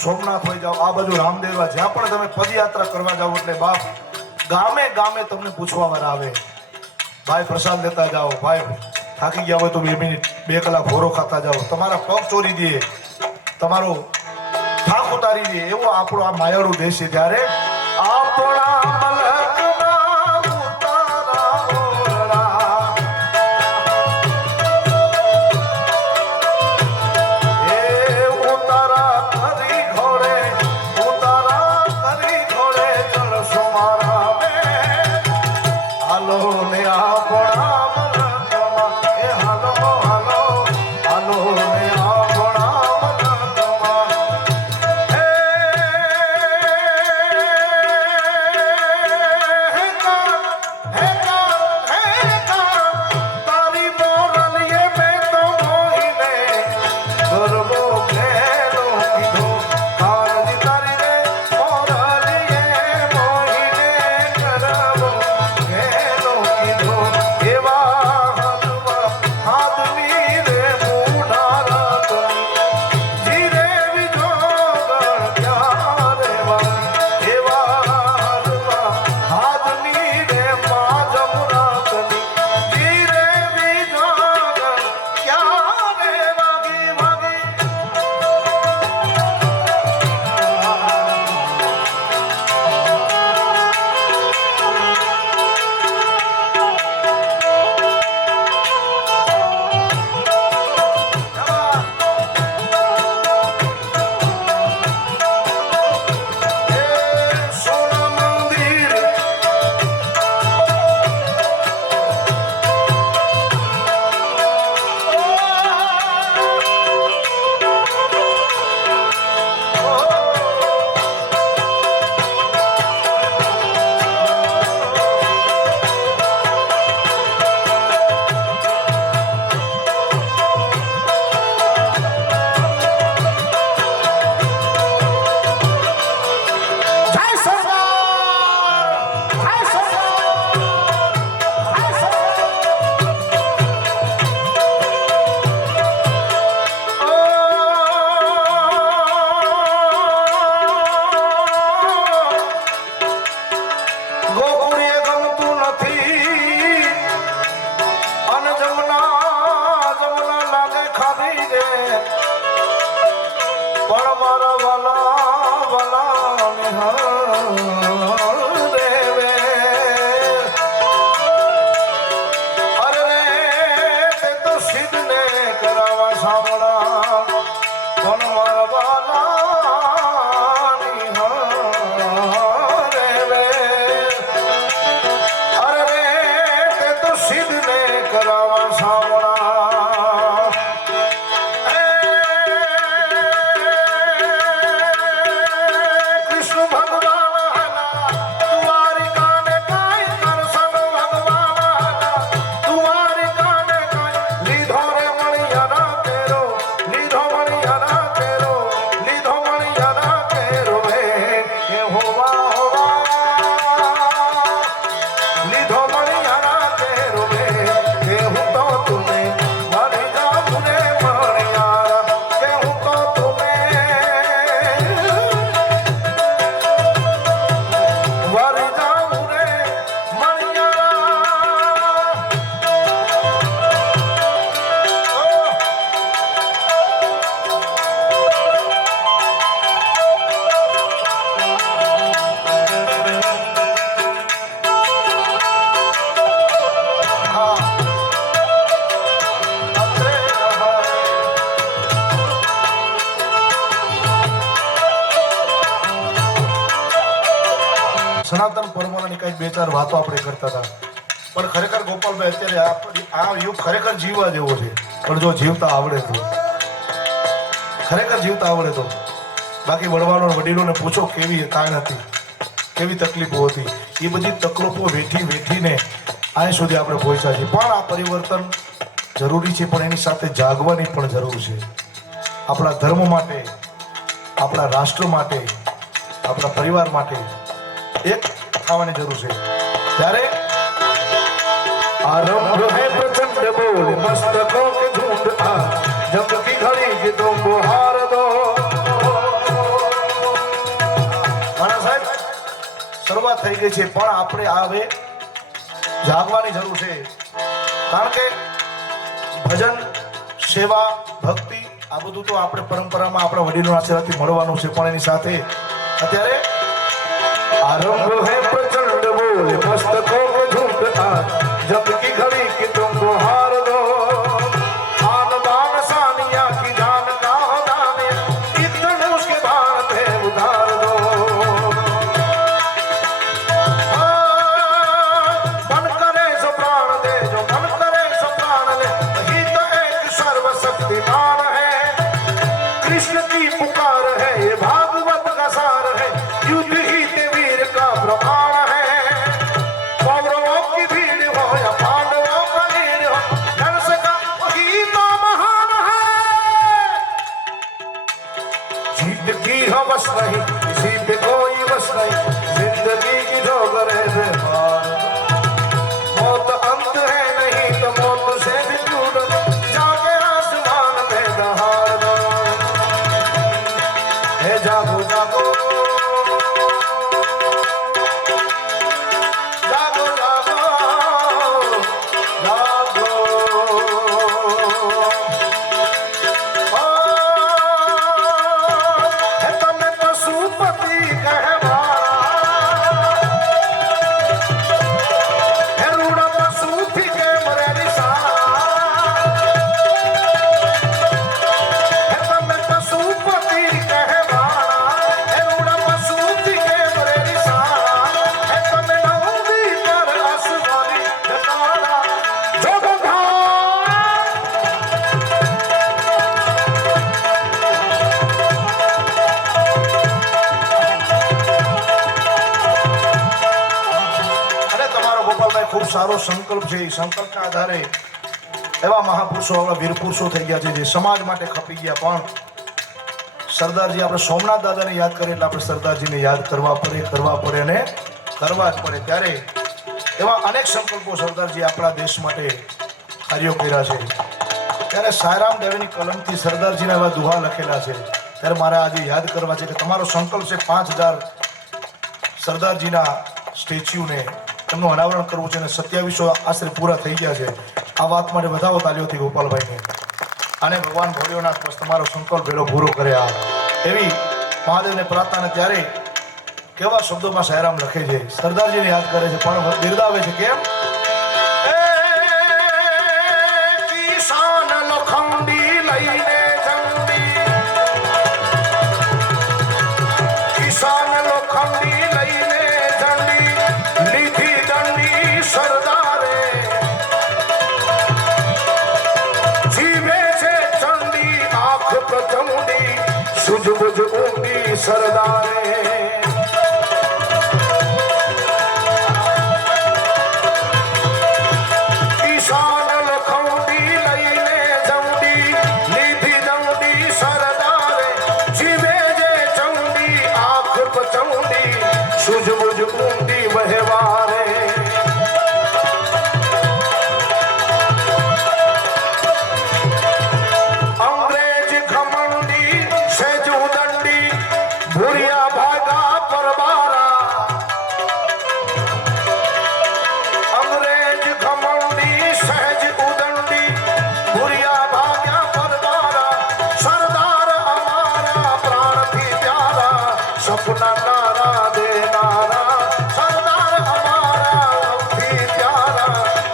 સોમનાથ હોય જાઓ, આ બાજુ રામદેવરા, જ્યાં પણ તમે પદયાત્રા કરવા જાઓ એટલે બાપ ગામે ગામે તમને પૂછવા વાળા આવે, ભાઈ પ્રસાદ લેતા જાઓ, ભાઈ થાકી ગયા હોય તો 2 મિનિટ 2 કલાક ભોરો ખાતા જાઓ, તમારા પગ ચોરી દે, તમારો થાક ઉતારી દે, એવો આપણો આ માયાળુ દેશ છે. ત્યારે આપણા મલકમાં ઉતારા ઓરડા, એ ઉતારા કરી ઘોડે, ઉતારા કરી ઘોડે ચલશો મારા બે, હાલો ને આપણા મલકમાં, એ હાલો હાલો હાલો ને આપણા મલકમાં. તારી મોરલીએ મેં તો મોહીને ગરબો ખેલો કીધો, તારી તારી રે મોરલીએ મોહીને ગરબો ખેલો કીધો, એવા હાથમાં હાથની રે મૂઢા રાતની, ધીરે વિજોગણ ક્યારે વાગી, એવા હાથમાં હાથની રે મા જમુનાથની, ધીરે વિજોગણ ક્યારે વાગી વાગી. સોના મંદિર જય સરદાર, જય સરદાર, જય સરદાર. ગોકુળીએ ગમતું નથી અને જમના જમના લાગે ખાધી રે, પણ મારા વાલા વાલા નિહાળ દેવે. અરે રે તે તો સિદ્ધને કરાવા સાંભળા, પણ મારા વાલા નિહાળ દેવે. અરે રે તે તો સિદ્ધને કરાવા સાંભળા. કૃષ્ણ ભગવાન દ્વારિકા ને કાંઈ કરશન ભગવાન, દ્વારિકા ને કાંઈ લીધો રે મણિયાના કેરો, લીધો મણિયાના કેરો, લીધો મણિયાના કેરો હે, એ હોવા હોવા લીધો મણિયાના કેરો હે, કે હું તો તુને મરી જાઉં રે મણિયારા, કે હું તો તુને વરી જાઉં રે સનાતન પરમાની કઈ 2-4 વાતો આપણે કરતા હતા, પણ ખરેખર ગોપાલભાઈ અત્યારે આ યુગ ખરેખર જીવવા જેવો છે. પણ જો જીવતા આવડે તો, ખરેખર જીવતા આવડે તો. બાકી વડવાનો વડીલોને પૂછો કેવી તાણ હતી, કેવી તકલીફો હતી, એ બધી તકલીફો વેઠી વેઠીને અહીં સુધી આપણે પહોંચ્યા છીએ. પણ આ પરિવર્તન જરૂરી છે, પણ એની સાથે જાગવાની પણ જરૂર છે. આપણા ધર્મ માટે, આપણા રાષ્ટ્ર માટે, આપણા પરિવાર માટે એક થવાની જરૂર છે. ત્યારે आरंभ है प्रचंड बोल मस्तकों के झुंड आ जब की घड़ी की तुम बुहार दो શરૂઆત થઈ ગઈ છે, પણ આપણે હવે જાગવાની જરૂર છે. કારણ કે ભજન, સેવા, ભક્તિ આ બધું તો આપણે પરંપરામાં આપણા વડીલોના આશીર્વાદથી મળવાનું છે, પણ એની સાથે અત્યારે आरंभ है प्रचंड बोल मस्तकों को झूठ आज जब की घड़ी की तुमको हार दो आन बान सानिया की जान का हो दाने इतने उसके बात है उधार दो मन करे सो प्राण दे जो मन करे सो प्राण ले वही तो एक सर्वशक्तिमान है कृष्ण की पुकार है ये भागवत का सार है युद्ध ही प्रमाण है कौरवों की भीड़ हो या पांडवों का नीड़ हो धनुष का वही तो महान है जीत की हो बस नहीं किसी पे कोई बस नहीं जिंदगी की ठोकरे से पार मौत अंत है नहीं तो मौत से भी दूर जाके आसमान पे दहाड़ दो हे जागो जागो ખૂબ સારો સંકલ્પ છે. એ સંકલ્પના આધારે એવા મહાપુરુષો, એવા વીર પુરુષો થઈ ગયા છે જે સમાજ માટે ખપી ગયા. પણ સરદારજી, આપણે સોમનાથ દાદાને યાદ કરીએ એટલે આપણે સરદારજીને યાદ કરવા પડે અને કરવા જ પડે. ત્યારે એવા અનેક સંકલ્પો સરદારજી આપણા દેશ માટે કાર્યો કર્યા છે. ત્યારે સાયરામ દેવીની કલમથી સરદારજીના એવા દુહા લખેલા છે. ત્યારે મારે આજે યાદ કરવા છે કે તમારો સંકલ્પ છે 5000 સરદારજીના સ્ટેચ્યુને એમનું અનાવરણ કરવું છે અને 2700 આશરે પૂરા થઈ ગયા છે. આ વાત માટે વધાવો તાલીઓથી ગોપાલભાઈને. અને ભગવાન ભોળિયોનાથ બસ તમારો સંકલ્પ વેલો પૂરો કરે. આ એવી મહાદેવને પ્રાર્થના. ત્યારે કેવા શબ્દોમાં સાયરામ લખે છે, સરદારજીને યાદ કરે છે પણ બિરદાવે છે. કેમ? કિસાન લોખંડી લઈને જંડી, કિસાન લોખંડી લઈને જંડી લીધી દંડી સરદારે જીવે છે ચંડી આંખ પ્રચંડી સુજબુજ ઊંડી સરદારે. सूझबूझ ऊंडी बहवारे अंग्रेज घमंडी सेजू दंडी भूरिया भागा परबारा. अंग्रेज घमंडी सहज उदंडी भूरिया भाग्या परबारा. सरदार हमारा प्राण थी प्यारा सपना नारा देनारा. सरदार हमारा भी प्यारा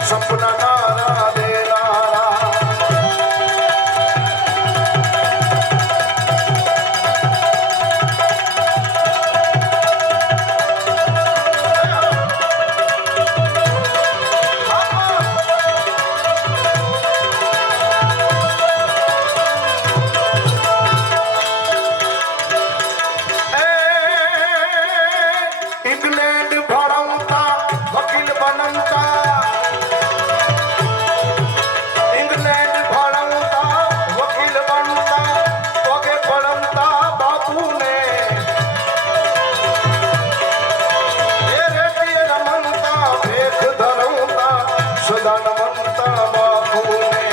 सपना नारा देनारा. इंग्लैंड भरमता वकील बनता, इंग्लैंड भरमता वकील बनता पगे पड़ता बापू ने रेटिए रमनता भेख धरमता सदन मनता बापू ने.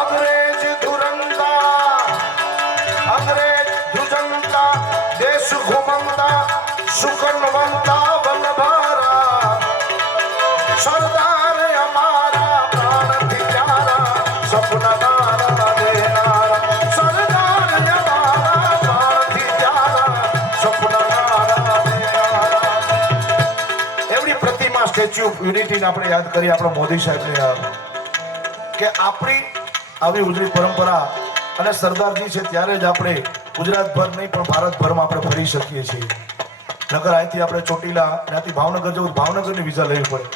अंग्रेज धुरंदा સુખમંતા સુકનવંતા વનભારા સરદાર અમારા પ્રાણથી પ્યારા સપના તારા દેનારા સરદાર અમારા પ્રાણથી પ્યારા સપના તારા દેનારા. એવડી પ્રતિમા સ્ટેચ્યુ ઓફ યુનિટીને આપણે યાદ કરી આપણા મોદી સાહેબને યાદ કે આપણી આવી ઉજળી પરંપરા અને સરદારજી છે ત્યારે જ આપણે ગુજરાતભર નહીં પણ ભારતભરમાં આપણે ફરી શકીએ છીએ. નગર અહીંથી આપણે ચોટીલા ત્યાંથી ભાવનગર જવું ભાવનગરની વિઝા લેવી પડે.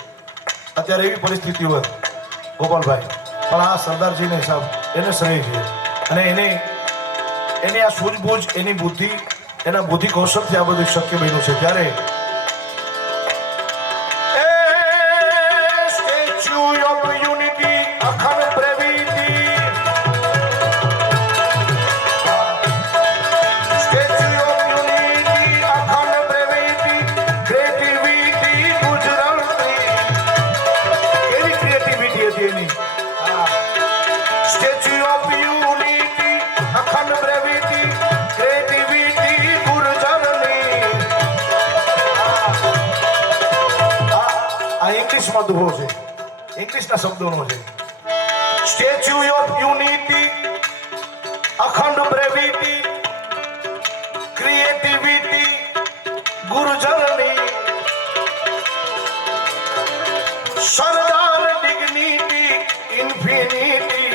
અત્યારે એવી પરિસ્થિતિ હોય ગોપાલભાઈ, પણ આ સરદારજીને હિસાબ એને શ્રેય છે અને એની આ સૂઝબૂઝ એની બુદ્ધિ એના બુદ્ધિ કૌશલથી આ બધું શક્ય બન્યું છે. ત્યારે સ્ટેચ્યુ ઓફ યુનિટી અખંડ પ્રવીતિ સ્ટેચ્યુ ઓફ યુનિટી અખંડ પ્રવીતિ ક્રિએટિવિટી ગુજરાતી. એવી ક્રિએટિવિટી હતી એની. સ્ટેચ્યુ ઓફ યુનિટી અખંડ પ્રવીતિ ક્રિએટિવિટી ગુર્જરની. આ ઇંગ્લિશમાં દુહો છે, ઇંગ્લિશના શબ્દોનો છે. સ્ટેચ્યુ ઓફ યુનિટી અખંડ બ્રેવિટી ક્રિએટિવિટી ગુર્જરની સરદાર ડિગ્નિટી ઇન્ફિનિટી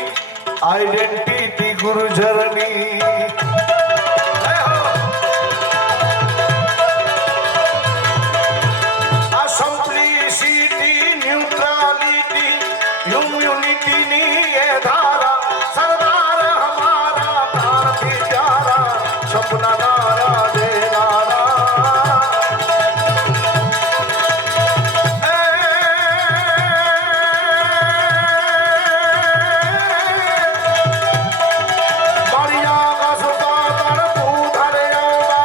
આઈડેન્ટિટી ગુર્જરની. આ સિમ્પ્લિસિટી ન્યુટ્રાલિટી હ્યુમિનિટીની એ ધારા સરદાર હમારા પ્રાણથી પ્યારા સપના તારા દેનારા. મારિયા કાસુકા તર તું ધરે આવા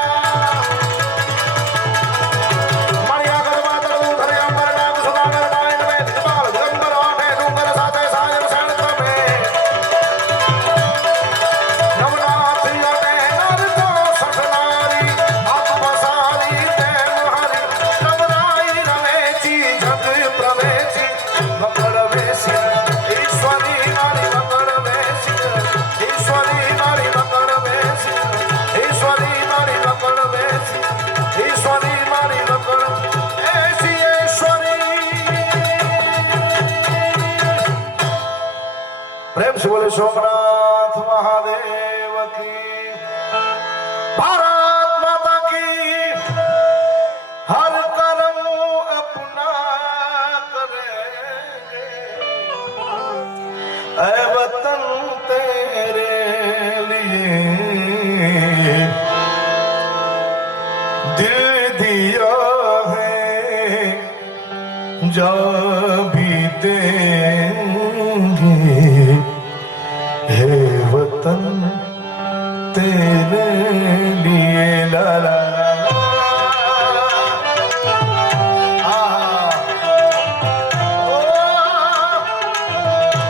મારિયા ગરબા તર તું ધરે અંબર નામ સુદાગર નાયન મે દિપાલ ગંબર આઠે ડુંગર સાથે સાયર સણત મે નવનાથ યને નરતો સસનારી આત્મસારી તેન હરી નવનાઈ રમેચી જગ પ્રવેચી મકર વેસી ઈશ્વરી નારી મકર વેસી ઈશ્વરી નારી મકર વેસી ઈશ્વરી નારી મકર વેસી ઈશ્વરી નારી મકર એસી ઈશ્વરી. પ્રેમ से बोले सोमनाथ महादेव की, भारत माता की. हर कर्म अपना करेंगे ऐ वतन तेरे लिए दिल दिया है जा भी देंगे हे वतन तेरे लिए. ला ला ला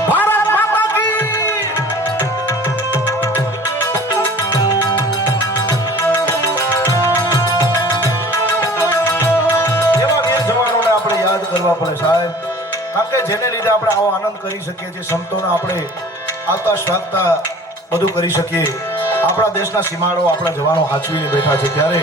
भारत माता की. એવા વીર જવાનોને આપણે યાદ કરવા પડે સાહેબ, કારણ કે જેને લીધે આપણે આવો આનંદ કરી શકીએ છીએ. સંતોને આપણે આવતા સ્વાગતા બધું કરી શકીએ. આપણા દેશના સીમાડો આપણા જવાનો હાચવીને બેઠા છે ત્યારે